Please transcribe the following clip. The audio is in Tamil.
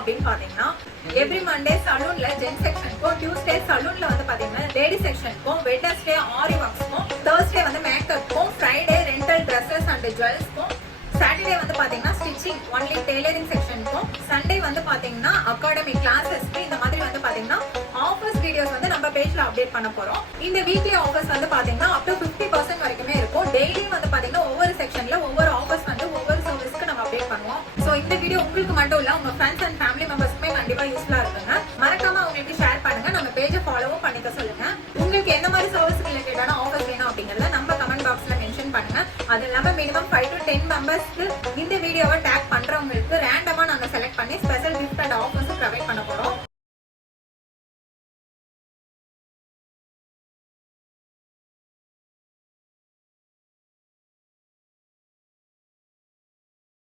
அப்படின்னு பாத்தீங்கன்னா எவ்ரி மண்டே சலூன்ல ஜென் செக்ஷனுக்கும், டியூஸ்டே சலூன்ல வந்து பாத்தீங்கன்னா லேடி செக்ஷனுக்கும், வெட்னஸ்டே ஆரி ஒர்க்ஸ்க்கும், தேர்ஸ்டே வந்து மேக்கப்புக்கும், ஃப்ரைடே ரெண்டல் ட்ரெஸ்ஸஸ் அண்ட் ஜுவல்ஸ்க்கும், சாட்டர்டே வந்து பாத்தீங்கன்னா ஸ்டிச்சிங் ஒன்லி டெய்லரிங் செக்ஷனுக்கும், சண்டே வந்து பாத்தீங்கன்னா அகாடமி கிளாஸஸ்க்கு இந்த மாதிரி வந்து பாத்தீங்கன்னா ஆஃபர்ஸ் வீடியோஸ் வந்து நம்ம பேஜ்ல அப்டேட் பண்ண போறோம். இந்த வீக்லி ஆஃபர்ஸ் வந்து பாத்தீங்கன்னா அப் டு 50% வரைக்குமே இருக்கும். டெய்லி வந்து பாத்தீங்கன்னா ஒவ்வொரு செக்ஷன்ல ஒவ்வொரு ஆஃபர்ஸ் வந்து ஒவ்வொரு சர்வீஸ்க்கு நம்ம அப்டேட் பண்ணுவோம். சோ இந்த வீடியோ உங்களுக்கு மட்டும் இல்ல, உங்க ஃப்ரெண்ட்ஸ் அண்ட் ஃபேமிலி மெம்பர்ஸ்க்குமே கண்டிப்பா யூஸ்ஃபுல்லா இருக்குங்க. மறக்காம அவங்களுக்கு ஷேர் பண்ணுங்க, நம்ம பேஜை ஃபாலோவும் பண்ணிக்க சொல்லுங்க. உங்களுக்கு எந்த மாதிரி சர்வீஸ் ரிலேட்டடான ஆஃபர்ஸ் வேணும் அப்படிங்கறத நம்ம கமெண்ட் பாக்ஸ்ல மென்ஷன் பண்ணுங்க. அது இல்லாம மினிமம் 5 to 10 மெம்பர்ஸ்க்கு இந்த வீடியோவை டேக் பண்றவங்களுக்கு ரேண்டமா நாங்க செலக்ட் பண்ணி